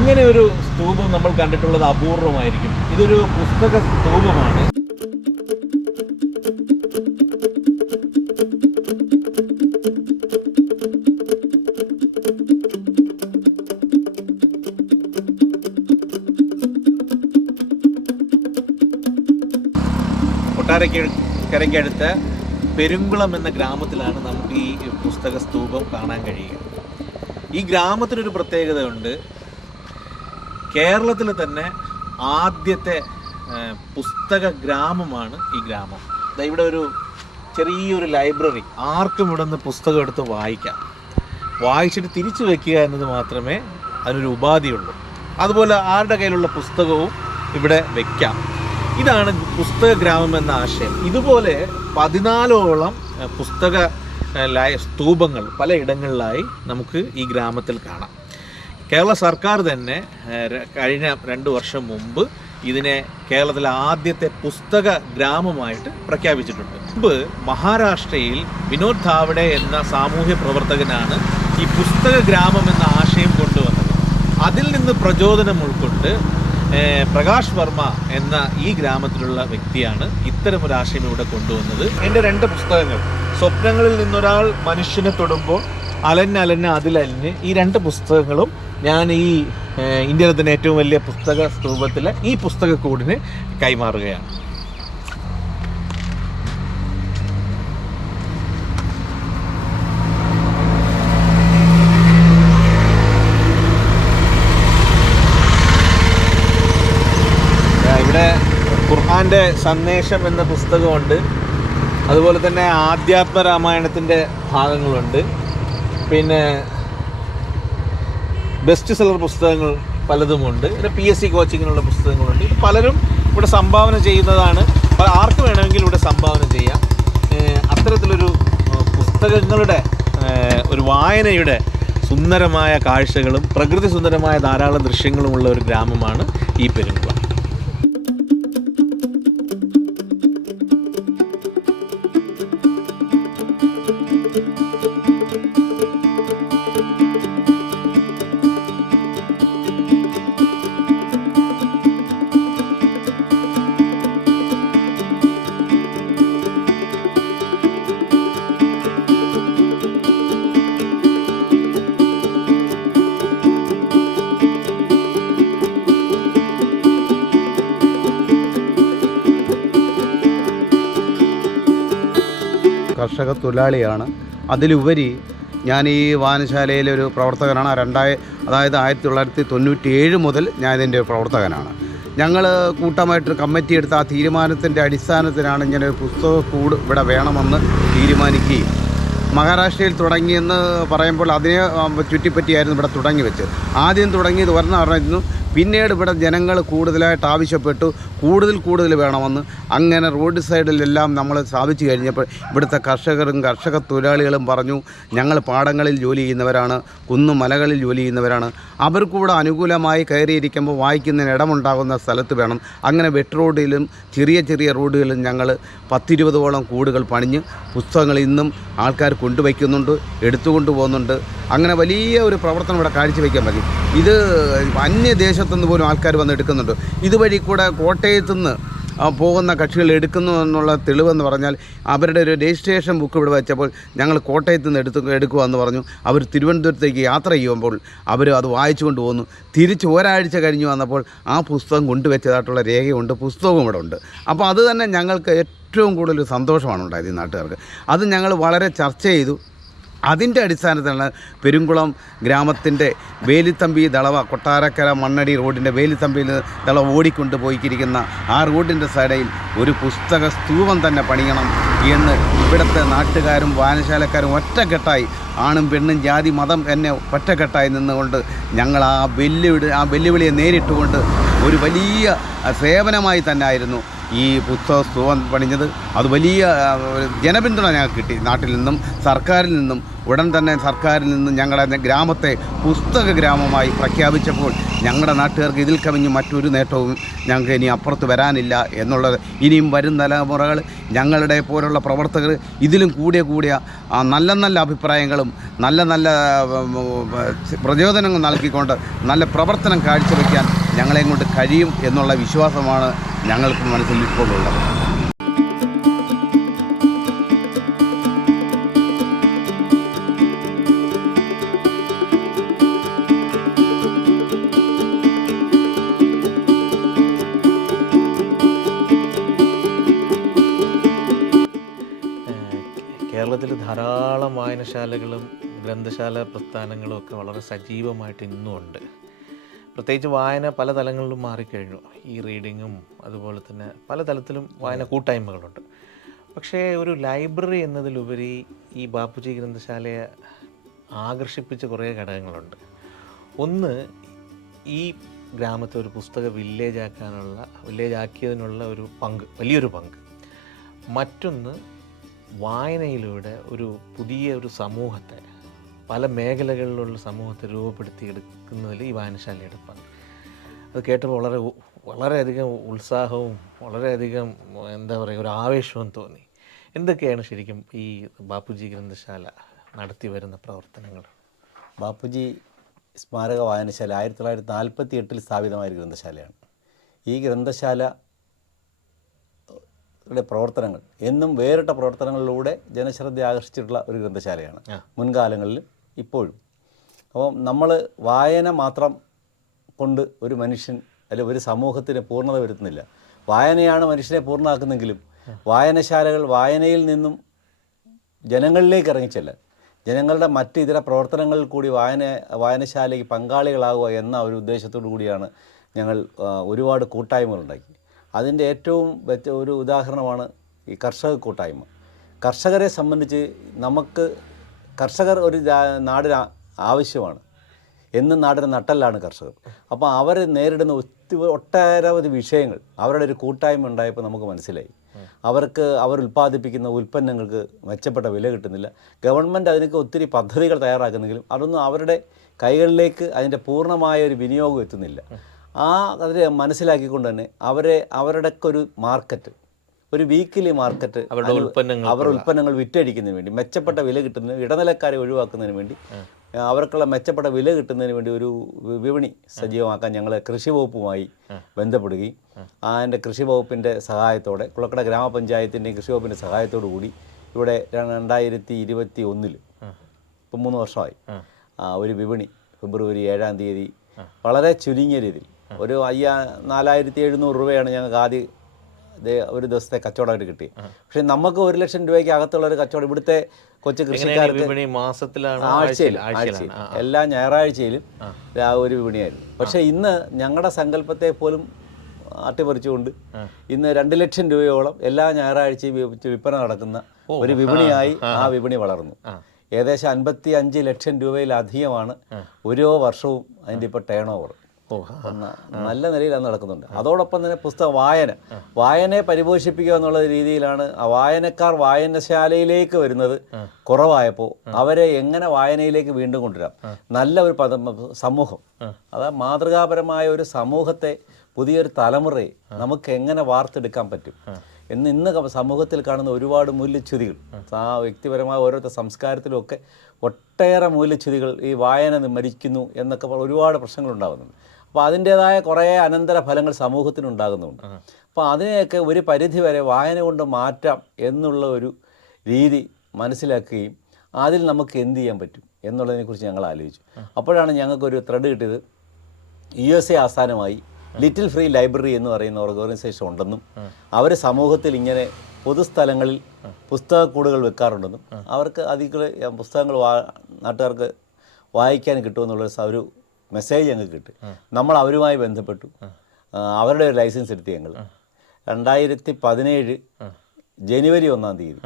ഇങ്ങനെ ഒരു സ്തൂപം നമ്മൾ കണ്ടിട്ടുള്ളത് അപൂർവമായിരിക്കും. ഇതൊരു പുസ്തക സ്തൂപമാണ്. കരയ്ക്കടുത്ത് പെരുങ്കുളം എന്ന ഗ്രാമത്തിലാണ് നമുക്ക് ഈ പുസ്തക സ്തൂപം കാണാൻ കഴിയുക. ഈ ഗ്രാമത്തിനൊരു പ്രത്യേകതയുണ്ട്. കേരളത്തിൽ തന്നെ ആദ്യത്തെ പുസ്തക ഗ്രാമമാണ് ഈ ഗ്രാമം. ഇവിടെ ഒരു ചെറിയൊരു ലൈബ്രറി. ആർക്കും ഇവിടെ നിന്ന് പുസ്തകം എടുത്ത് വായിക്കാം. വായിച്ചിട്ട് തിരിച്ചു വയ്ക്കുക എന്നത് മാത്രമേ അതിനൊരു ഉപാധിയുള്ളൂ. അതുപോലെ ആരുടെ കയ്യിലുള്ള പുസ്തകവും ഇവിടെ വെക്കാം. ഇതാണ് പുസ്തക ഗ്രാമം എന്ന ആശയം. ഇതുപോലെ പതിനാലോളം പുസ്തക സ്തൂപങ്ങൾ പലയിടങ്ങളിലായി നമുക്ക് ഈ ഗ്രാമത്തിൽ കാണാം. കേരള സർക്കാർ തന്നെ കഴിഞ്ഞ രണ്ട് വർഷം മുമ്പ് ഇതിനെ കേരളത്തിലെ ആദ്യത്തെ പുസ്തക ഗ്രാമമായിട്ട് പ്രഖ്യാപിച്ചിട്ടുണ്ട്. മുമ്പ് മഹാരാഷ്ട്രയിൽ വിനോദ് ധാവഡെ എന്ന സാമൂഹ്യ പ്രവർത്തകനാണ് ഈ പുസ്തക ഗ്രാമം എന്ന ആശയം കൊണ്ടുവന്നത്. അതിൽ നിന്ന് പ്രചോദനം ഉൾക്കൊണ്ട് പ്രകാശ് വർമ്മ എന്ന ഈ ഗ്രാമത്തിലുള്ള വ്യക്തിയാണ് ഇത്തരം ഒരു ആശയം ഇവിടെ കൊണ്ടുവന്നത്. എന്റെ രണ്ട് പുസ്തകങ്ങൾ. സ്വപ്നങ്ങളിൽ നിന്നൊരാൾ മനുഷ്യനെ തൊടുമ്പോൾ അലഞ്ഞ് അലഞ്ഞ് ഈ രണ്ട് പുസ്തകങ്ങളും ഞാൻ ഈ ഇന്ത്യയിലെ തന്നെ ഏറ്റവും വലിയ പുസ്തക സ്തൂപത്തിലെ ഈ പുസ്തകക്കൂടിന് കൈമാറുകയാണ്. ഖുർഹാന്റെ സന്ദേശം എന്ന പുസ്തകമുണ്ട്. അതുപോലെ തന്നെ ആധ്യാത്മ രാമായണത്തിന്റെ ഭാഗങ്ങളുണ്ട്. പിന്നെ ബെസ്റ്റ് സെല്ലർ പുസ്തകങ്ങൾ പലതുമുണ്ട്. പിന്നെ പി എസ് സി കോച്ചിങ്ങിനുള്ള പുസ്തകങ്ങളുണ്ട്. ഇത് പലരും ഇവിടെ സംഭാവന ചെയ്യുന്നതാണ്. ആർക്ക് വേണമെങ്കിലും ഇവിടെ സംഭാവന ചെയ്യാം. അത്തരത്തിലൊരു പുസ്തകങ്ങളുടെ ഒരു വായനയുടെ സുന്ദരമായ കാഴ്ചകളും പ്രകൃതി സുന്ദരമായ ധാരാളം ദൃശ്യങ്ങളുമുള്ള ഒരു ഗ്രാമമാണ് ഈ പെരുങ്കുളം. കർഷക തൊഴിലാളിയാണ് അതിലുപരി ഞാൻ ഈ വായനശാലയിലെ ഒരു പ്രവർത്തകനാണ്. രണ്ടായി അതായത് ആയിരത്തി തൊള്ളായിരത്തി തൊണ്ണൂറ്റി ഏഴ് മുതൽ ഞാൻ ഇതിന്റെ പ്രവർത്തകനാണ്. ഞങ്ങൾ കൂട്ടമായിട്ട് കമ്മിറ്റി എടുത്ത ആ തീരുമാനത്തിന്റെ അടിസ്ഥാനത്തിലാണ് ഇങ്ങനെ ഒരു പുസ്തക കൂട് ഇവിടെ വേണമെന്ന് തീരുമാനിക്കുകയും മഹാരാഷ്ട്രയിൽ തുടങ്ങിയെന്ന് പറയുമ്പോൾ അതിനെ ചുറ്റിപ്പറ്റിയായിരുന്നു ഇവിടെ തുടങ്ങി വെച്ചത്. ആദ്യം തുടങ്ങിയത് ഒരെണ്ണം പറഞ്ഞിരുന്നു പിന്നീട് ഇവിടെ ജനങ്ങൾ കൂടുതലായിട്ട് ആവശ്യപ്പെട്ടു. കൂടുതൽ കൂടുതൽ വേണമെന്ന്. അങ്ങനെ റോഡ് സൈഡിലെല്ലാം നമ്മൾ സ്ഥാപിച്ചു കഴിഞ്ഞപ്പോൾ ഇവിടുത്തെ കർഷകരും കർഷക തൊഴിലാളികളും പറഞ്ഞു ഞങ്ങൾ പാടങ്ങളിൽ ജോലി ചെയ്യുന്നവരാണ് കുന്നു മലകളിൽ ജോലി ചെയ്യുന്നവരാണ്. അവർക്കൂടെ അനുകൂലമായി കയറിയിരിക്കുമ്പോൾ വായിക്കുന്നതിന് ഇടമുണ്ടാകുന്ന സ്ഥലത്ത് വേണം. അങ്ങനെ വെട്ട് റോഡിലും ചെറിയ ചെറിയ റോഡുകളിലും ഞങ്ങൾ പത്തിരുപതോളം കൂടുകൾ പണിഞ്ഞ് പുസ്തകങ്ങൾ ഇന്നും ആൾക്കാർ കൊണ്ടുവയ്ക്കുന്നുണ്ട് എടുത്തുകൊണ്ട് പോകുന്നുണ്ട് അങ്ങനെ വലിയ ഒരു പ്രവർത്തനം ഇവിടെ കാഴ്ചവെക്കാൻ പറ്റും. ഇത് അന്യദേശത്തുനിന്ന് പോലും ആൾക്കാർ വന്ന് എടുക്കുന്നുണ്ട്. ഇതുവഴി കൂടെ കോട്ടയത്തു നിന്ന് ആ, പോകുന്ന കക്ഷികൾ എടുക്കുന്നു എന്നുള്ള തെളിവെന്ന് പറഞ്ഞാൽ അവരുടെ ഒരു രജിസ്ട്രേഷൻ ബുക്ക് ഇവിടെ വെച്ചപ്പോൾ ഞങ്ങൾ കോട്ടയത്ത് നിന്ന് എടുത്തു എടുക്കുക എന്ന് പറഞ്ഞു. അവർ തിരുവനന്തപുരത്തേക്ക് യാത്ര ചെയ്യുമ്പോൾ അവർ അത് വായിച്ചു പോകുന്നു തിരിച്ച് ഒരാഴ്ച കഴിഞ്ഞ് വന്നപ്പോൾ ആ പുസ്തകം കൊണ്ടുവച്ചതായിട്ടുള്ള രേഖയുണ്ട് പുസ്തകവും ഇവിടെ ഉണ്ട്. അപ്പോൾ അത് തന്നെ ഞങ്ങൾക്ക് ഏറ്റവും കൂടുതൽ സന്തോഷമാണ് ഉണ്ടായത് ഈ നാട്ടുകാർക്ക്. അത് ഞങ്ങൾ വളരെ ചർച്ച ചെയ്തു. അതിന്റെ അടിസ്ഥാനത്തിലാണ് പെരുങ്കുളം ഗ്രാമത്തിന്റെ വേലിത്തമ്പി ദളവ കൊട്ടാരക്കര മണ്ണടി റോഡിന്റെ വേലിത്തമ്പിയിൽ ദളവ ഓടിക്കൊണ്ട് പോയിക്കിരിക്കുന്ന ആ റോഡിന്റെ സൈഡിൽ ഒരു പുസ്തക സ്തൂപം തന്നെ പണിയണം എന്ന് ഇവിടുത്തെ നാട്ടുകാരും വായനശാലക്കാരും ഒറ്റക്കെട്ടായി ആണും പെണ്ണും ജാതി മതം എന്നെ ഒറ്റക്കെട്ടായി നിന്നുകൊണ്ട് ഞങ്ങൾ ആ വെല്ലുവിളി ആ വെല്ലുവിളിയെ നേരിട്ടുകൊണ്ട് ഒരു വലിയ സേവനമായി തന്നെ ആയിരുന്നു ഈ പുസ്തക സ്തൂപം പണിഞ്ഞത്. അത് വലിയ ജനപിന്തുണ ഞങ്ങൾക്ക് കിട്ടി. നാട്ടിൽ നിന്നും സർക്കാരിൽ നിന്നും ഉടൻ തന്നെ സർക്കാരിൽ നിന്നും ഞങ്ങളുടെ ഗ്രാമത്തെ പുസ്തക ഗ്രാമമായി പ്രഖ്യാപിച്ചപ്പോൾ ഞങ്ങളുടെ നാട്ടുകാർക്ക് ഇതിൽ കവിഞ്ഞ് മറ്റൊരു നേട്ടവും ഞങ്ങൾക്ക് ഇനി അപ്പുറത്ത് വരാനില്ല എന്നുള്ളത് ഇനിയും വരും തലമുറകൾ. ഞങ്ങളുടെ പോലുള്ള പ്രവർത്തകർ ഇതിലും കൂടിയ കൂടിയ നല്ല നല്ല അഭിപ്രായങ്ങളും നല്ല നല്ല പ്രചോദനങ്ങൾ നൽകിക്കൊണ്ട് നല്ല പ്രവർത്തനം കാഴ്ചവെക്കാൻ ഞങ്ങളെയും കൊണ്ട് കഴിയും എന്നുള്ള വിശ്വാസമാണ് ഞങ്ങൾക്ക് മനസ്സിൽ ഇപ്പോൾ ഉള്ളത് കേരളത്തിൽ ധാരാളം വായനശാലകളും ഗ്രന്ഥശാല പ്രസ്ഥാനങ്ങളും ഒക്കെ വളരെ സജീവമായിട്ട് ഇന്നും ഉണ്ട് പ്രത്യേകിച്ച് വായന പല തലങ്ങളിലും മാറിക്കഴിഞ്ഞു. ഈ റീഡിങ്ങും അതുപോലെ തന്നെ പല തലത്തിലും വായന കൂട്ടായ്മകളുണ്ട്. പക്ഷേ ഒരു ലൈബ്രറി എന്നതിലുപരി ഈ ബാപ്പുജി ഗ്രന്ഥശാലയെ ആകർഷിപ്പിച്ച കുറേ ഘടകങ്ങളുണ്ട്. ഒന്ന് ഈ ഗ്രാമത്തെ ഒരു പുസ്തക വില്ലേജ് ആക്കാനുള്ള വില്ലേജ് ആക്കിയതിനുള്ള ഒരു പങ്ക് വലിയൊരു പങ്ക്. മറ്റൊന്ന് വായനയിലൂടെ ഒരു പുതിയ ഒരു സമൂഹത്തെ പല മേഖലകളിലുള്ള സമൂഹത്തെ രൂപപ്പെടുത്തിയെടുക്കുന്നതിൽ ഈ വായനശാലയുടെ പങ്ക്. അത് കേട്ടപ്പോൾ വളരെ വളരെയധികം ഉത്സാഹവും വളരെയധികം എന്താ പറയുക ഒരു ആവേശവും തോന്നി. എന്തൊക്കെയാണ് ശരിക്കും ഈ ബാപ്പുജി ഗ്രന്ഥശാല നടത്തി വരുന്ന പ്രവർത്തനങ്ങൾ? ബാപ്പുജി സ്മാരക വായനശാല ആയിരത്തി തൊള്ളായിരത്തി നാൽപ്പത്തി എട്ടിൽ സ്ഥാപിതമായ ഗ്രന്ഥശാലയാണ്. ഈ ഗ്രന്ഥശാല യുടെ പ്രവർത്തനങ്ങൾ എന്നും വേറിട്ട പ്രവർത്തനങ്ങളിലൂടെ ജനശ്രദ്ധ ആകർഷിച്ചിട്ടുള്ള ഒരു ഗ്രന്ഥശാലയാണ്. മുൻകാലങ്ങളിൽ ഇപ്പോഴും. അപ്പം നമ്മൾ വായന മാത്രം കൊണ്ട് ഒരു മനുഷ്യൻ അല്ലെ ഒരു സമൂഹത്തിന് പൂർണത വരുത്തുന്നില്ല. വായനയാണ് മനുഷ്യനെ പൂർണമാക്കുന്നെങ്കിലും വായനശാലകൾ വായനയിൽ നിന്നും ജനങ്ങളിലേക്ക് ഇറങ്ങിച്ചെല്ലാൻ ജനങ്ങളുടെ മറ്റ് ഇതര പ്രവർത്തനങ്ങളിൽ കൂടി വായന വായനശാലയ്ക്ക് പങ്കാളികളാകുക എന്ന ഒരു ഉദ്ദേശത്തോടു കൂടിയാണ് ഞങ്ങൾ ഒരുപാട് ഒരുപാട് കൂട്ടായ്മകളുണ്ടാക്കി. അതിന്റെ ഏറ്റവും ഒരു ഉദാഹരണമാണ് ഈ കർഷക കൂട്ടായ്മ. കർഷകരെ സംബന്ധിച്ച് നമുക്ക് കർഷകർ ഒരു നാടിന് ആവശ്യമാണ്. എന്നും നാടിന് നട്ടല്ലാണ് കർഷകർ. അപ്പോൾ അവർ നേരിടുന്ന ഒത്തി ഒട്ടനവധി വിഷയങ്ങൾ അവരുടെ ഒരു കൂട്ടായ്മ ഉണ്ടായപ്പോൾ നമുക്ക് മനസ്സിലായി. അവർക്ക് അവർ ഉൽപ്പാദിപ്പിക്കുന്ന ഉൽപ്പന്നങ്ങൾക്ക് മെച്ചപ്പെട്ട വില കിട്ടുന്നില്ല. ഗവൺമെന്റ് അതിനൊക്കെ ഒത്തിരി പദ്ധതികൾ തയ്യാറാക്കുന്നെങ്കിലും അതൊന്നും അവരുടെ കൈകളിലേക്ക് അതിന്റെ പൂർണമായ ഒരു വിനിയോഗം എത്തുന്നില്ല. ആ അതിനെ മനസ്സിലാക്കിക്കൊണ്ട് തന്നെ അവരെ അവരുടെയൊക്കെ ഒരു മാർക്കറ്റ് ഒരു വീക്കിലി മാർക്കറ്റ് അവരുടെ ഉൽപ്പന്നങ്ങൾ അവരുടെ ഉൽപ്പന്നങ്ങൾ വിറ്റഴിക്കുന്നതിന് വേണ്ടി മെച്ചപ്പെട്ട വില കിട്ടുന്നതിന് ഇടനിലക്കാരെ ഒഴിവാക്കുന്നതിന് വേണ്ടി അവർക്കുള്ള മെച്ചപ്പെട്ട വില കിട്ടുന്നതിന് വേണ്ടി ഒരു വിപണി സജീവമാക്കാൻ ഞങ്ങൾ കൃഷി വകുപ്പുമായി ബന്ധപ്പെടുകയും അതിന്റെ കൃഷി വകുപ്പിന്റെ സഹായത്തോടെ കുളക്കട ഗ്രാമപഞ്ചായത്തിന്റെയും കൃഷി വകുപ്പിന്റെ സഹായത്തോടു കൂടി ഇവിടെ രണ്ടായിരത്തി ഇരുപത്തി ഒന്നിൽ ഇപ്പം മൂന്ന് വർഷമായി ആ, ഒരു വിപണി ഫെബ്രുവരി ഏഴാം തീയതി വളരെ ചുരുങ്ങിയ രീതിയിൽ. ഒരു അയ്യാ നാലായിരത്തി എഴുന്നൂറ് രൂപയാണ് ഞങ്ങൾക്ക് ആദ്യം ഒരു ദിവസത്തെ കച്ചവടമായിട്ട് കിട്ടി. പക്ഷെ നമുക്ക് ഒരു ലക്ഷം രൂപയ്ക്ക് അകത്തുള്ള ഒരു കച്ചവടം ഇവിടുത്തെ കൊച്ചു കൃഷിക്കാർക്ക് മാസത്തിലാണ് ആഴ്ചയിൽ ആഴ്ചയിൽ എല്ലാ ഞായറാഴ്ചയിലും ആ. ഒരു വിപണിയായിരുന്നു. പക്ഷേ ഇന്ന് ഞങ്ങളുടെ സങ്കല്പത്തെ പോലും അട്ടിമറിച്ചുകൊണ്ട് ഇന്ന് രണ്ട് ലക്ഷം രൂപയോളം എല്ലാ ഞായറാഴ്ചയും വിൽപ്പന നടക്കുന്ന ഒരു വിപണിയായി ആ വിപണി വളർന്നു. ഏകദേശം അൻപത്തി അഞ്ച് ലക്ഷം രൂപയിലധികമാണ് ഓരോ വർഷവും അതിന്റെ ഇപ്പോൾ ടേൺ ഓവർ നല്ല നിലയിൽ അത് നടക്കുന്നുണ്ട്. അതോടൊപ്പം തന്നെ പുസ്തക വായന. വായനയെ പരിപോഷിപ്പിക്കുക എന്നുള്ള രീതിയിലാണ് ആ വായനക്കാർ വായനശാലയിലേക്ക് വരുന്നത് കുറവായപ്പോൾ അവരെ എങ്ങനെ വായനയിലേക്ക് വീണ്ടും കൊണ്ടുവരാം? നല്ല ഒരു പദ സമൂഹം. അതാ മാതൃകാപരമായ ഒരു സമൂഹത്തെ പുതിയൊരു തലമുറയെ നമുക്ക് എങ്ങനെ വാർത്തെടുക്കാൻ പറ്റും? എന്ന് ഇന്ന് സമൂഹത്തിൽ കാണുന്ന ഒരുപാട് മൂല്യച്യുതികൾ. ആ. വ്യക്തിപരമായ ഓരോരുത്തർ സംസ്കാരത്തിലുമൊക്കെ ഒട്ടേറെ മൂല്യച്യുതികൾ ഈ വായന മരിക്കുന്നു എന്നൊക്കെ ഒരുപാട് പ്രശ്നങ്ങൾ ഉണ്ടാകുന്നുണ്ട്. അപ്പോൾ അതിന്റേതായ കുറേ അനന്തര ഫലങ്ങൾ സമൂഹത്തിനുണ്ടാകുന്നുണ്ട് അപ്പോൾ അതിനെയൊക്കെ ഒരു പരിധി വരെ വായന കൊണ്ട് മാറ്റാം എന്നുള്ള ഒരു രീതി മനസ്സിലാക്കുകയും അതിൽ നമുക്ക് എന്ത് ചെയ്യാൻ പറ്റും എന്നുള്ളതിനെക്കുറിച്ച് ഞങ്ങൾ ആലോചിച്ചു. അപ്പോഴാണ് ഞങ്ങൾക്കൊരു ത്രെഡ് കിട്ടിയത്. യു എസ് എ ആസ്ഥാനമായി ലിറ്റിൽ ഫ്രീ ലൈബ്രറി എന്ന് പറയുന്ന ഓർഗനൈസേഷൻ ഉണ്ടെന്നും അവർ സമൂഹത്തിൽ ഇങ്ങനെ പൊതുസ്ഥലങ്ങളിൽ പുസ്തകക്കൂടുകൾ വെക്കാറുണ്ടെന്നും അവർക്ക് അധികം പുസ്തകങ്ങൾ വാ നാട്ടുകാർക്ക് വായിക്കാൻ കിട്ടുമെന്നുള്ള ഒരു മെസ്സേജ് ഞങ്ങൾക്ക് കിട്ടി. നമ്മൾ അവരുമായി ബന്ധപ്പെട്ടു. അവരുടെ ഒരു ലൈസൻസ് എടുത്ത് ഞങ്ങൾ. രണ്ടായിരത്തി പതിനേഴ് ജനുവരി ഒന്നാം തീയതി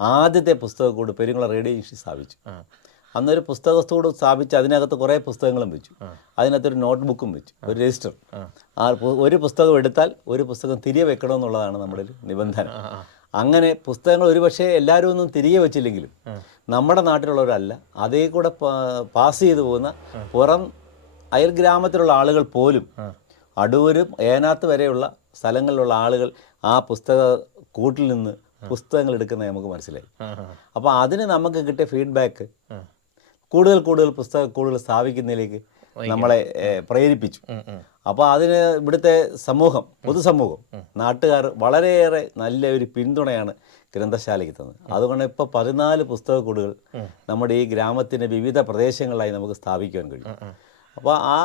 ആദ്യത്തെ പുസ്തകക്കൂട് പെരുങ്ങള റേഡിയോ ഇൻസ്റ്റി സ്ഥാപിച്ചു. അന്നൊരു പുസ്തകത്തോട് സ്ഥാപിച്ച് അതിനകത്ത് കുറേ പുസ്തകങ്ങളും വെച്ചു. അതിനകത്തൊരു നോട്ട് ബുക്കും വെച്ചു. ഒരു രജിസ്റ്റർ. ആ ഒരു പുസ്തകം എടുത്താൽ ഒരു പുസ്തകം തിരികെ വെക്കണമെന്നുള്ളതാണ് നമ്മുടെ ഒരു നിബന്ധന. അങ്ങനെ പുസ്തകങ്ങൾ ഒരുപക്ഷെ എല്ലാവരും ഒന്നും തിരികെ വെച്ചില്ലെങ്കിലും നമ്മുടെ നാട്ടിലുള്ളവരല്ല. അതേ കൂടെ പാസ് ചെയ്തു പോകുന്ന പുറം അയൽ ഗ്രാമത്തിലുള്ള ആളുകൾ പോലും അടൂരും ഏനാത്ത് വരെയുള്ള സ്ഥലങ്ങളിലുള്ള ആളുകൾ ആ പുസ്തക കൂട്ടിൽ നിന്ന് പുസ്തകങ്ങൾ എടുക്കുന്നത് നമുക്ക് മനസ്സിലായി. അപ്പോൾ അതിന് നമുക്ക് കിട്ടിയ ഫീഡ്ബാക്ക് കൂടുതൽ കൂടുതൽ പുസ്തക കൂടുതൽ സ്ഥാപിക്കുന്നതിലേക്ക് നമ്മളെ പ്രേരിപ്പിച്ചു. അപ്പോൾ അതിന് ഇവിടുത്തെ സമൂഹം പൊതുസമൂഹം നാട്ടുകാർ വളരെയേറെ നല്ല ഒരു പിന്തുണയാണ് ഗ്രന്ഥശാലയ്ക്ക് തന്നത്. അതുകൊണ്ട് ഇപ്പോൾ പതിനാല് പുസ്തകക്കൂടുകൾ നമ്മുടെ ഈ ഗ്രാമത്തിന്റെ വിവിധ പ്രദേശങ്ങളിലായി നമുക്ക് സ്ഥാപിക്കാൻ കഴിയും. അപ്പോൾ ആ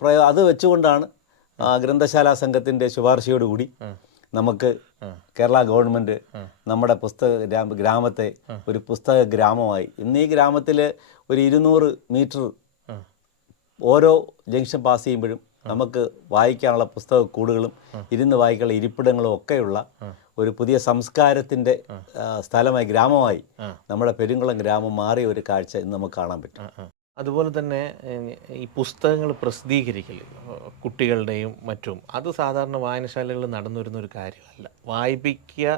പ്രയോ അത് വെച്ചുകൊണ്ടാണ് ഗ്രന്ഥശാലാ സംഘത്തിന്റെ ശുപാർശയോടുകൂടി നമുക്ക് കേരള ഗവൺമെന്റ് നമ്മുടെ പുസ്തക ഗ്രാമ ഗ്രാമത്തെ ഒരു പുസ്തക ഗ്രാമമായി. ഇന്ന് ഈ ഗ്രാമത്തിൽ ഒരു ഇരുന്നൂറ് മീറ്റർ ഓരോ ജംഗ്ഷൻ പാസ് ചെയ്യുമ്പോഴും നമുക്ക് വായിക്കാനുള്ള പുസ്തക കൂടുകളും ഇരുന്ന് വായിക്കാനുള്ള ഇരിപ്പിടങ്ങളും ഒക്കെയുള്ള ഒരു പുതിയ സംസ്കാരത്തിന്റെ സ്ഥലമായി ഗ്രാമമായി നമ്മുടെ പെരുങ്കുളം ഗ്രാമം മാറിയ ഒരു കാഴ്ച ഇന്ന് നമുക്ക് കാണാൻ പറ്റും. അതുപോലെ തന്നെ ഈ പുസ്തകങ്ങൾ പ്രസിദ്ധീകരിക്കൽ കുട്ടികളുടെയും മറ്റും. അത് സാധാരണ വായനശാലകളിൽ നടന്നു വരുന്ന ഒരു കാര്യമല്ല. വായിപ്പിക്കുക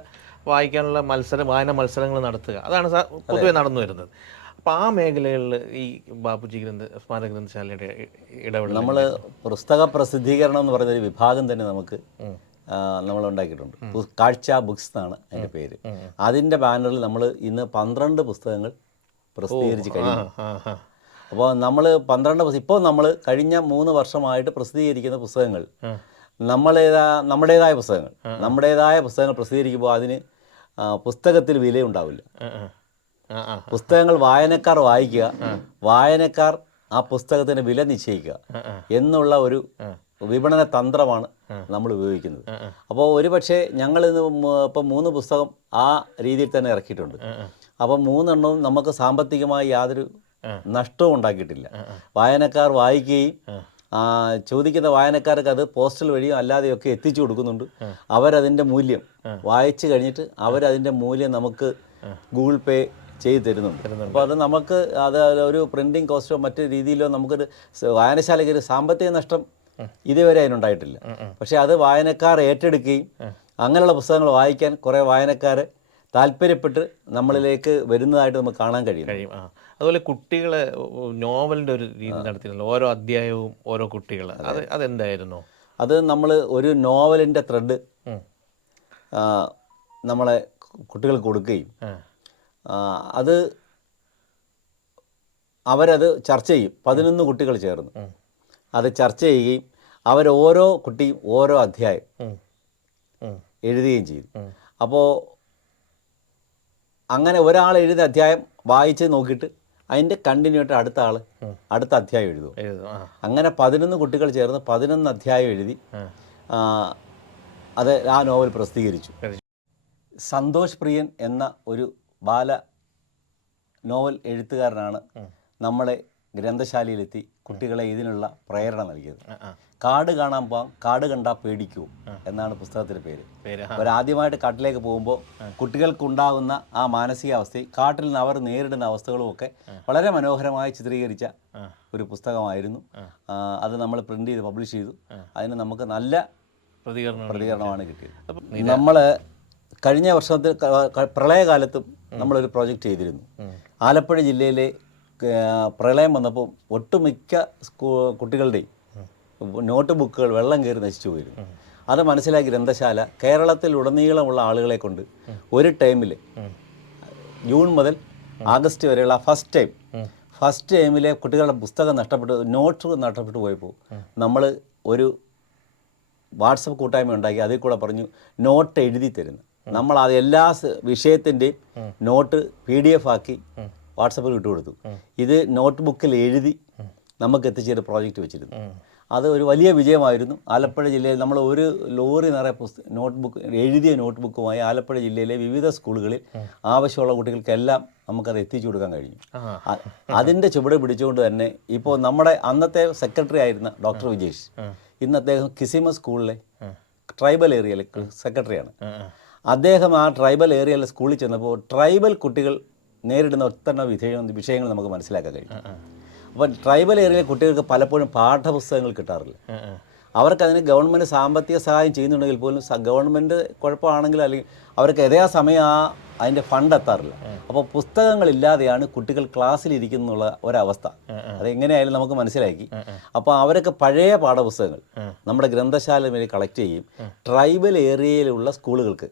വായിക്കാനുള്ള മത്സരം വായന മത്സരങ്ങൾ നടത്തുക. അതാണ് പൊതുവെ നടന്നു വരുന്നത് അപ്പോൾ ആ മേഖലകളിൽ ഈ ബാപ്പുജി ഗ്രന്ഥ സ്മാരക ഗ്രന്ഥശാലയുടെ ഇടപെടൽ നമ്മൾ പുസ്തക പ്രസിദ്ധീകരണം എന്ന് പറയുന്ന ഒരു വിഭാഗം തന്നെ നമുക്ക് നമ്മൾ ഉണ്ടാക്കിയിട്ടുണ്ട് കാഴ്ച ബുക്സ് എന്നാണ് അതിന്റെ പേര്. അതിന്റെ ബാനറിൽ നമ്മൾ ഇന്ന് പന്ത്രണ്ട് പുസ്തകങ്ങൾ പ്രസിദ്ധീകരിച്ച് കഴിഞ്ഞു. അപ്പോൾ നമ്മൾ പന്ത്രണ്ട് പുസ്തകം ഇപ്പോൾ നമ്മൾ കഴിഞ്ഞ മൂന്ന് വർഷമായിട്ട് പ്രസിദ്ധീകരിക്കുന്ന പുസ്തകങ്ങൾ നമ്മളേതാ നമ്മുടേതായ പുസ്തകങ്ങൾ നമ്മുടേതായ പുസ്തകങ്ങൾ പ്രസിദ്ധീകരിക്കുമ്പോൾ അതിന് പുസ്തകത്തിൽ വിലയുണ്ടാവില്ല. പുസ്തകങ്ങൾ വായനക്കാർ വായിക്കുക വായനക്കാർ ആ പുസ്തകത്തിന് വില നിശ്ചയിക്കുക. എന്നുള്ള ഒരു വിപണന തന്ത്രമാണ് നമ്മൾ ഉപയോഗിക്കുന്നത്. അപ്പോൾ ഒരു പക്ഷേ ഞങ്ങൾ ഇന്ന് ഇപ്പം മൂന്ന് പുസ്തകം ആ രീതിയിൽ തന്നെ ഇറക്കിയിട്ടുണ്ട്. അപ്പം മൂന്നെണ്ണവും നമുക്ക് സാമ്പത്തികമായി യാതൊരു. നഷ്ടവും ഉണ്ടാക്കിയിട്ടില്ല. വായനക്കാർ വായിക്കുകയും ചോദിക്കുന്ന വായനക്കാർക്ക് അത് പോസ്റ്റൽ വഴിയും അല്ലാതെയൊക്കെ എത്തിച്ചു കൊടുക്കുന്നുണ്ട്. അവരതിന്റെ മൂല്യം വായിച്ചു കഴിഞ്ഞിട്ട് അവരതിന്റെ മൂല്യം നമുക്ക് ഗൂഗിൾ പേ ചെയ്തു തരുന്നുണ്ട്. അപ്പോൾ അത് നമുക്ക് അത് ഒരു പ്രിന്റിങ് കോസ്റ്റോ മറ്റു രീതിയിലോ നമുക്കൊരു വായനശാലയ്ക്ക് ഒരു സാമ്പത്തിക നഷ്ടം ഇതുവരെ അതിനുണ്ടായിട്ടില്ല. പക്ഷേ അത് വായനക്കാർ ഏറ്റെടുക്കുകയും അങ്ങനെയുള്ള പുസ്തകങ്ങൾ വായിക്കാൻ കുറേ വായനക്കാർ താല്പര്യപ്പെട്ട് നമ്മളിലേക്ക് വരുന്നതായിട്ട് നമുക്ക് കാണാൻ കഴിയും. അതുപോലെ കുട്ടികളെ നോവലിന്റെ ഒരു രീതി നടത്തിയിരുന്നല്ലോ ഓരോ അധ്യായവും ഓരോ കുട്ടികൾ അത്. അതെന്തായിരുന്നു? അത് നമ്മൾ ഒരു നോവലിന്റെ ത്രെഡ് നമ്മളെ കുട്ടികൾക്ക് കൊടുക്കുകയും അത് അവരത് ചർച്ച ചെയ്യും. പതിനൊന്ന് കുട്ടികൾ ചേർന്ന്. അത് ചർച്ച ചെയ്യുകയും അവരോരോ കുട്ടിയും ഓരോ അധ്യായം. എഴുതുകയും ചെയ്തു. അപ്പോൾ അങ്ങനെ ഒരാൾ എഴുതിയ അധ്യായം വായിച്ച് നോക്കിയിട്ട് അതിന്റെ കണ്ടിന്യൂ ആയിട്ട് അടുത്ത ആൾ അടുത്ത അധ്യായം എഴുതും. അങ്ങനെ പതിനൊന്ന് കുട്ടികൾ ചേർന്ന് പതിനൊന്ന് അധ്യായം എഴുതി അത് ആ നോവൽ പ്രസിദ്ധീകരിച്ചു. സന്തോഷ് പ്രിയൻ എന്ന ഒരു ബാല നോവൽ എഴുത്തുകാരനാണ് നമ്മളെ ഗ്രന്ഥശാലയിലെത്തി കുട്ടികളെ ഇതിനുള്ള പ്രേരണ നൽകിയത്. കാട് കാണാൻ പോവാം കാട് കണ്ടാൽ പേടിക്കൂ എന്നാണ് പുസ്തകത്തിന്റെ പേര്. അവരാദ്യമായിട്ട് കാട്ടിലേക്ക് പോകുമ്പോൾ കുട്ടികൾക്കുണ്ടാകുന്ന ആ മാനസികാവസ്ഥയും കാട്ടിൽ നിന്ന് അവർ നേരിടുന്ന അവസ്ഥകളും ഒക്കെ വളരെ മനോഹരമായി ചിത്രീകരിച്ച ഒരു പുസ്തകമായിരുന്നു. അത് നമ്മൾ പ്രിന്റ് ചെയ്ത് പബ്ലിഷ് ചെയ്തു. അതിന് നമുക്ക് നല്ല പ്രതികരണം പ്രതികരണമാണ് കിട്ടിയത്. നമ്മൾ കഴിഞ്ഞ വർഷത്തിൽ പ്രളയകാലത്തും നമ്മളൊരു പ്രോജക്റ്റ് ചെയ്തിരുന്നു. ആലപ്പുഴ ജില്ലയിലെ പ്രളയം വന്നപ്പോൾ ഒട്ടുമിക്ക സ്കൂ കുട്ടികളുടെയും നോട്ട് ബുക്കുകൾ വെള്ളം കയറി നശിച്ചു പോയിരുന്നു. അത് മനസ്സിലാക്കി ഗ്രന്ഥശാല കേരളത്തിൽ ഉടനീളമുള്ള ആളുകളെ കൊണ്ട് ഒരു ടൈമിൽ ജൂൺ മുതൽ ആഗസ്റ്റ് വരെയുള്ള ഫസ്റ്റ് ടൈം ഫസ്റ്റ് ടൈമിലെ കുട്ടികളുടെ പുസ്തകം നഷ്ടപ്പെട്ടു നോട്ട് നഷ്ടപ്പെട്ടു പോയപ്പോൾ നമ്മൾ ഒരു വാട്സപ്പ് കൂട്ടായ്മ ഉണ്ടാക്കി അതിൽ കൂടെ പറഞ്ഞു നോട്ട് എഴുതി തരുന്നു. നമ്മൾ അത് എല്ലാ വിഷയത്തിന്റെയും നോട്ട് പി ഡി എഫ് ആക്കി വാട്സപ്പിൽ ഇട്ടുകൊടുത്തു ഇത് നോട്ട് ബുക്കിൽ എഴുതി നമുക്ക് എത്തിച്ചൊരു പ്രോജക്റ്റ് വെച്ചിരുന്നു. അത് ഒരു വലിയ വിജയമായിരുന്നു. ആലപ്പുഴ ജില്ലയിൽ നമ്മൾ ഒരു ലോറി നിറയെ പുസ്ത നോട്ട്ബുക്ക് എഴുതിയ നോട്ട്ബുക്കുമായി ആലപ്പുഴ ജില്ലയിലെ വിവിധ സ്കൂളുകളിൽ ആവശ്യമുള്ള കുട്ടികൾക്കെല്ലാം നമുക്കത് എത്തിച്ചു കൊടുക്കാൻ കഴിഞ്ഞു. അതിന്റെ ചുവട് പിടിച്ചുകൊണ്ട് തന്നെ ഇപ്പോൾ നമ്മുടെ അന്നത്തെ സെക്രട്ടറി ആയിരുന്ന ഡോക്ടർ വിജേഷ് ഇന്ന് അദ്ദേഹം കിസിമ സ്കൂളിലെ ട്രൈബൽ ഏരിയയിലെ സെക്രട്ടറിയാണ്. അദ്ദേഹം ആ ട്രൈബൽ ഏരിയയിലെ സ്കൂളിൽ ചെന്നപ്പോൾ ട്രൈബൽ കുട്ടികൾ നേരിടുന്ന ഒത്തണ്ണ വിധേയ വിഷയങ്ങൾ നമുക്ക് മനസ്സിലാക്കാൻ കഴിയും അപ്പം ട്രൈബൽ ഏരിയയിലെ കുട്ടികൾക്ക് പലപ്പോഴും പാഠപുസ്തകങ്ങൾ കിട്ടാറില്ല. അവർക്ക് അതിന് ഗവൺമെന്റ് സാമ്പത്തിക സഹായം ചെയ്യുന്നുണ്ടെങ്കിൽ പോലും ഗവൺമെന്റ് കുഴപ്പമാണെങ്കിൽ അല്ലെങ്കിൽ അവർക്ക് യഥാസമയം ആ അതിന്റെ ഫണ്ട് എത്താറില്ല. അപ്പോൾ പുസ്തകങ്ങളില്ലാതെയാണ് കുട്ടികൾ ക്ലാസ്സിലിരിക്കുന്നുള്ള ഒരവസ്ഥ. അതെങ്ങനെയായാലും നമുക്ക് മനസ്സിലാക്കി. അപ്പോൾ അവരൊക്കെ പഴയ പാഠപുസ്തകങ്ങൾ നമ്മുടെ ഗ്രന്ഥശാല വഴി കളക്ട് ചെയ്യും. ട്രൈബൽ ഏരിയയിലുള്ള സ്കൂളുകൾക്ക്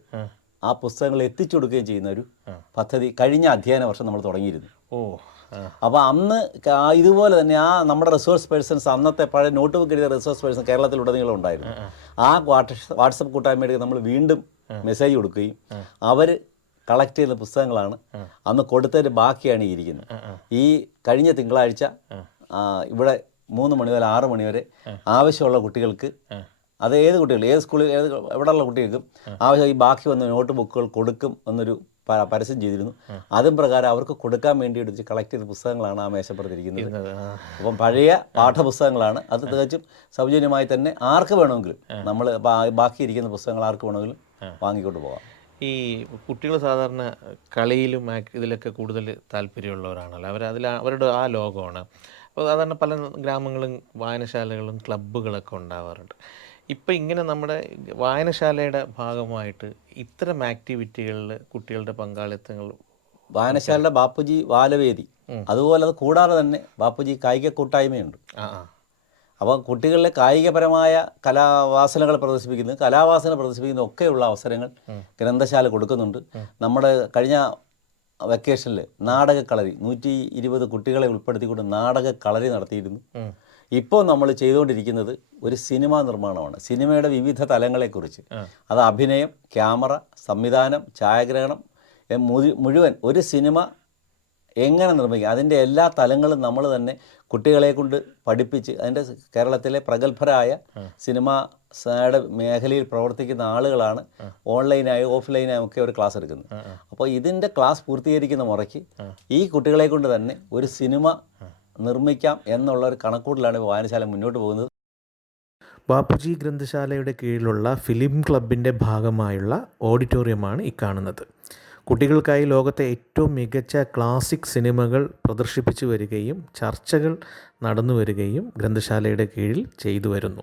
ആ പുസ്തകങ്ങൾ എത്തിച്ചു കൊടുക്കുകയും ചെയ്യുന്ന ഒരു പദ്ധതി കഴിഞ്ഞ അധ്യയന വർഷം നമ്മൾ തുടങ്ങിയിരുന്നു. ഓ. അപ്പോൾ അന്ന് ഇതുപോലെ തന്നെ ആ നമ്മുടെ റിസോഴ്സ് പേഴ്സൺസ് അന്നത്തെ പഴയ നോട്ട് ബുക്ക് എഴുതിയ റിസോഴ്സ് പേഴ്സൺ കേരളത്തിലുടനീളം ഉണ്ടായിരുന്നു. ആ വാട്സ് വാട്സപ്പ് കൂട്ടായ്മയുടെ നമ്മൾ വീണ്ടും മെസ്സേജ് കൊടുക്കുകയും അവർ കളക്ട് ചെയ്ത പുസ്തകങ്ങളാണ് അന്ന് കൊടുത്തതിന്റെ ബാക്കിയാണ് ഈ ഇരിക്കുന്നത്. ഈ കഴിഞ്ഞ തിങ്കളാഴ്ച ഇവിടെ മൂന്ന് മണി മുതൽ ആറ് മണി വരെ ആവശ്യമുള്ള കുട്ടികൾക്ക് അത് ഏത് കുട്ടികൾ ഏത് സ്കൂളിൽ ഏത് എവിടെയുള്ള കുട്ടികൾക്കും ആവശ്യം ഈ ബാക്കി വന്ന നോട്ട് ബുക്കുകൾ കൊടുക്കും എന്നൊരു പരസ്യം ചെയ്തിരുന്നു. അതും പ്രകാരം അവർക്ക് കൊടുക്കാൻ വേണ്ടി എടുത്ത് കളക്ട് ചെയ്ത പുസ്തകങ്ങളാണ് ആ മേശപ്പുറത്തിരിക്കുന്നത്. അപ്പം പഴയ പാഠപുസ്തകങ്ങളാണ്. അത് തികച്ചും സൗജന്യമായി തന്നെ ആർക്ക് വേണമെങ്കിലും നമ്മൾ ബാക്കിയിരിക്കുന്ന പുസ്തകങ്ങൾ ആർക്ക് വേണമെങ്കിലും വാങ്ങിക്കൊണ്ട് പോകാം. ഈ കുട്ടികൾ സാധാരണ കളിയിലും ഇതിലൊക്കെ കൂടുതൽ താല്പര്യമുള്ളവരാണല്ലോ. അവർ അതിൽ അവരുടെ ആ ലോകമാണ്. അപ്പോൾ സാധാരണ പല ഗ്രാമങ്ങളും വായനശാലകളും ക്ലബ്ബുകളൊക്കെ ഉണ്ടാവാറുണ്ട്. ഇപ്പം ഇങ്ങനെ നമ്മുടെ വായനശാലയുടെ ഭാഗമായിട്ട് ഇത്തരം ആക്ടിവിറ്റികളിൽ കുട്ടികളുടെ പങ്കാളിത്തങ്ങൾ വായനശാലയുടെ ബാപ്പുജി ബാലവേദി അതുപോലെ അത് കൂടാതെ തന്നെ ബാപ്പുജി കായിക കൂട്ടായ്മയുണ്ട്. അപ്പോൾ കുട്ടികളിലെ കായികപരമായ കലാവാസനകൾ പ്രദർശിപ്പിക്കുന്നു കലാവാസന പ്രദർശിപ്പിക്കുന്ന ഒക്കെയുള്ള അവസരങ്ങൾ ഗ്രന്ഥശാല കൊടുക്കുന്നുണ്ട്. നമ്മുടെ കഴിഞ്ഞ വെക്കേഷനിൽ നാടക കളരി നൂറ്റി ഇരുപത് കുട്ടികളെ ഉൾപ്പെടുത്തിക്കൊണ്ട് നാടക കളരി നടത്തിയിരുന്നു ഇപ്പോൾ നമ്മൾ ചെയ്തുകൊണ്ടിരിക്കുന്നത് ഒരു സിനിമാ നിർമ്മാണമാണ്. സിനിമയുടെ വിവിധ തലങ്ങളെക്കുറിച്ച്. അത് അഭിനയം ക്യാമറ സംവിധാനം ഛായാഗ്രഹണം മുഴുവൻ ഒരു സിനിമ എങ്ങനെ നിർമ്മിക്കാം? അതിന്റെ എല്ലാ തലങ്ങളും നമ്മൾ തന്നെ കുട്ടികളെ കൊണ്ട് പഠിപ്പിച്ച് അതിന്റെ കേരളത്തിലെ പ്രഗത്ഭരായ സിനിമ യുടെ മേഖലയിൽ പ്രവർത്തിക്കുന്ന ആളുകളാണ് ഓൺലൈനായും ഓഫ്ലൈനായും ഒക്കെ ഒരു ക്ലാസ് എടുക്കുന്നത്. അപ്പോൾ ഇതിന്റെ ക്ലാസ് പൂർത്തീകരിക്കുന്ന മുറയ്ക്ക് ഈ കുട്ടികളെ കൊണ്ട് തന്നെ ഒരു സിനിമ നിർമ്മിക്കാം എന്നുള്ള ഒരു കണക്കൂട്ടിലാണ് വായനശാല മുന്നോട്ട് പോകുന്നത്. ബാപ്പുജി ഗ്രന്ഥശാലയുടെ കീഴിലുള്ള ഫിലിം ക്ലബിന്റെ ഭാഗമായുള്ള ഓഡിറ്റോറിയമാണ് ഈ കാണുന്നത്. കുട്ടികൾക്കായി ലോകത്തെ ഏറ്റവും മികച്ച ക്ലാസിക് സിനിമകൾ പ്രദർശിപ്പിച്ചു വരികയും ചർച്ചകൾ നടന്നു വരികയും ഗ്രന്ഥശാലയുടെ കീഴിൽ ചെയ്തു വരുന്നു.